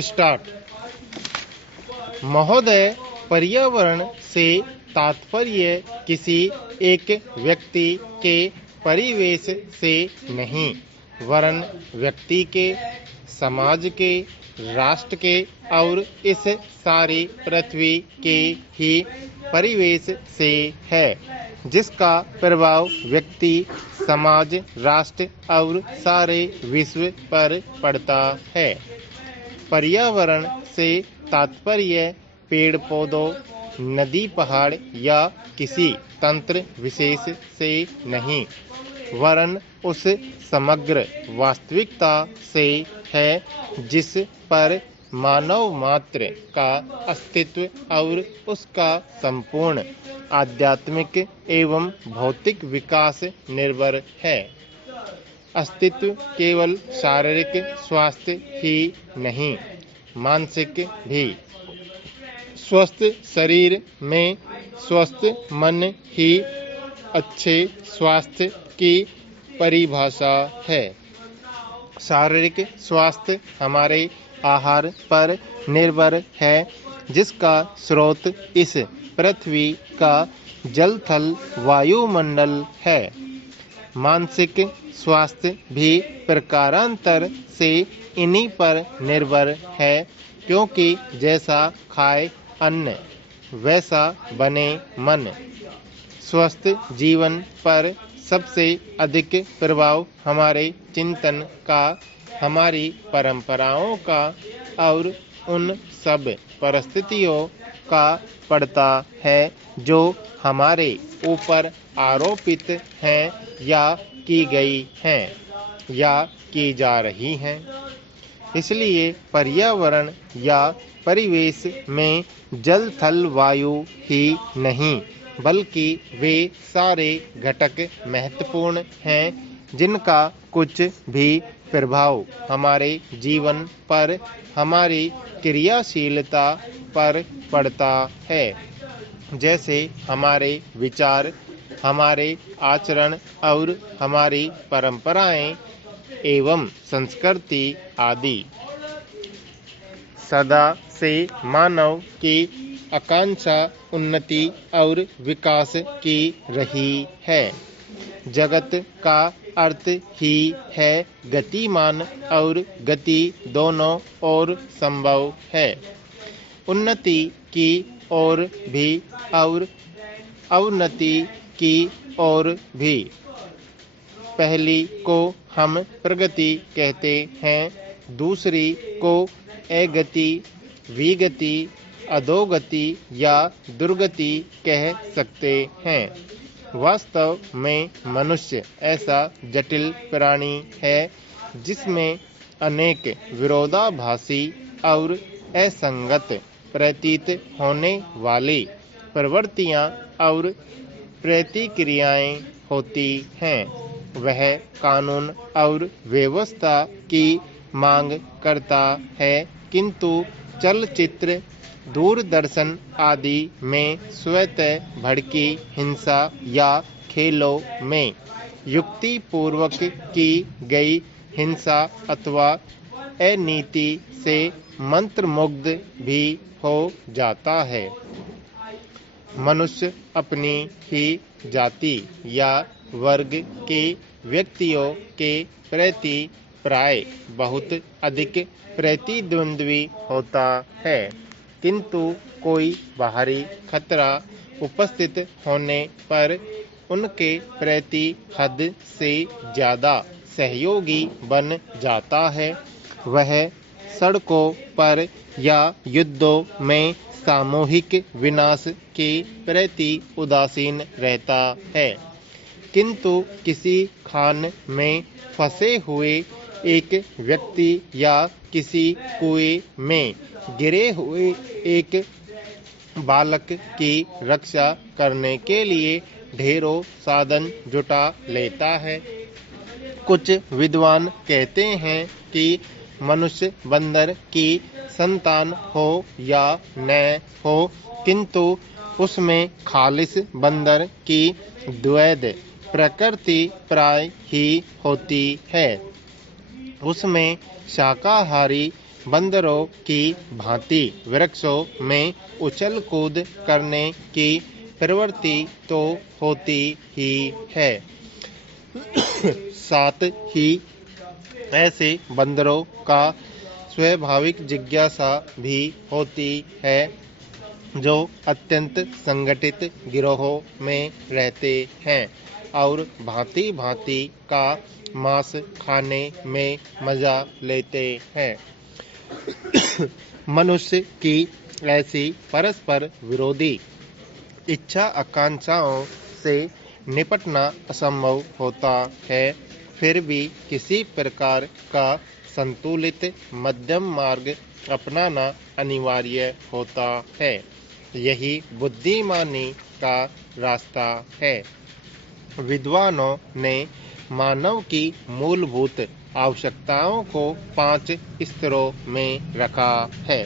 Start. महोदय, पर्यावरण से तात्पर्य किसी एक व्यक्ति के परिवेश से नहीं, वरन व्यक्ति के, समाज के, राष्ट्र के और इस सारी पृथ्वी के ही परिवेश से है, जिसका प्रभाव व्यक्ति, समाज, राष्ट्र और सारे विश्व पर पड़ता है। पर्यावरण से तात्पर्य पेड़ पौधों, नदी पहाड़ या किसी तंत्र विशेष से नहीं, वरन उस समग्र वास्तविकता से है जिस पर मानव मात्र का अस्तित्व और उसका संपूर्ण आध्यात्मिक एवं भौतिक विकास निर्भर है। अस्तित्व केवल शारीरिक स्वास्थ्य ही नहीं, मानसिक भी। स्वस्थ शरीर में स्वस्थ मन ही अच्छे स्वास्थ्य की परिभाषा है। शारीरिक स्वास्थ्य हमारे आहार पर निर्भर है, जिसका स्रोत इस पृथ्वी का जल थल वायुमंडल है। मानसिक स्वास्थ्य भी प्रकारांतर से इन्हीं पर निर्भर है, क्योंकि जैसा खाए अन्न वैसा बने मन। स्वस्थ जीवन पर सबसे अधिक प्रभाव हमारे चिंतन का, हमारी परंपराओं का और उन सब परिस्थितियों का पड़ता है जो हमारे ऊपर आरोपित हैं या की गई हैं या की जा रही हैं। इसलिए पर्यावरण या परिवेश में जल थल वायु ही नहीं, बल्कि वे सारे घटक महत्वपूर्ण हैं जिनका कुछ भी प्रभाव हमारे जीवन पर, हमारी क्रियाशीलता पर पड़ता है, जैसे हमारे विचार, हमारे आचरण और हमारी परंपराएं एवं संस्कृति आदि। सदा से मानव की आकांक्षा उन्नति और विकास की रही है। जगत का अर्थ ही है गतिमान, और गति दोनों ओर संभव है, उन्नति की ओर भी और अवनति की ओर भी। पहली को हम प्रगति कहते हैं, दूसरी को अगति, विगति, अधोगति या दुर्गति कह सकते हैं। वास्तव में मनुष्य ऐसा जटिल प्राणी है जिसमें अनेक विरोधाभासी और असंगत प्रतीत होने वाली प्रवृत्तियां और प्रतिक्रियाएं होती हैं। वह कानून और व्यवस्था की मांग करता है, किंतु चलचित्र, दूरदर्शन आदि में स्वतः भड़की हिंसा या खेलों में युक्ति पूर्वक की गई हिंसा अथवा अनीति से मंत्रमुग्ध भी हो जाता है। मनुष्य अपनी ही जाति या वर्ग के व्यक्तियों के प्रति प्राय बहुत अधिक प्रतिद्वंद्वी होता है, किंतु कोई बाहरी खतरा उपस्थित होने पर उनके प्रति हद से ज्यादा सहयोगी बन जाता है। वह सड़कों पर या युद्धों में सामूहिक विनाश के प्रति उदासीन रहता है, किंतु किसी खान में फंसे हुए एक व्यक्ति या किसी कुएं में गिरे हुए एक बालक की रक्षा करने के लिए ढेरों साधन जुटा लेता है। कुछ विद्वान कहते हैं कि मनुष्य बंदर की संतान हो या न हो, किंतु उसमें खालिस बंदर की द्वैध प्रकृति प्राय ही होती है। उसमें शाकाहारी बंदरों की भांति वृक्षों में उछल कूद करने की प्रवृत्ति तो होती ही है, साथ ही ऐसे बंदरों का स्वाभाविक जिज्ञासा भी होती है जो अत्यंत संगठित गिरोहों में रहते हैं और भांति भांति का मांस खाने में मजा लेते हैं। मनुष्य की ऐसी परस्पर विरोधी इच्छा आकांक्षाओं से निपटना असंभव होता है, फिर भी किसी प्रकार का संतुलित मध्यम मार्ग अपनाना अनिवार्य होता है। यही बुद्धिमानी का रास्ता है। विद्वानों ने मानव की मूलभूत आवश्यकताओं को 5 स्तरों में रखा है।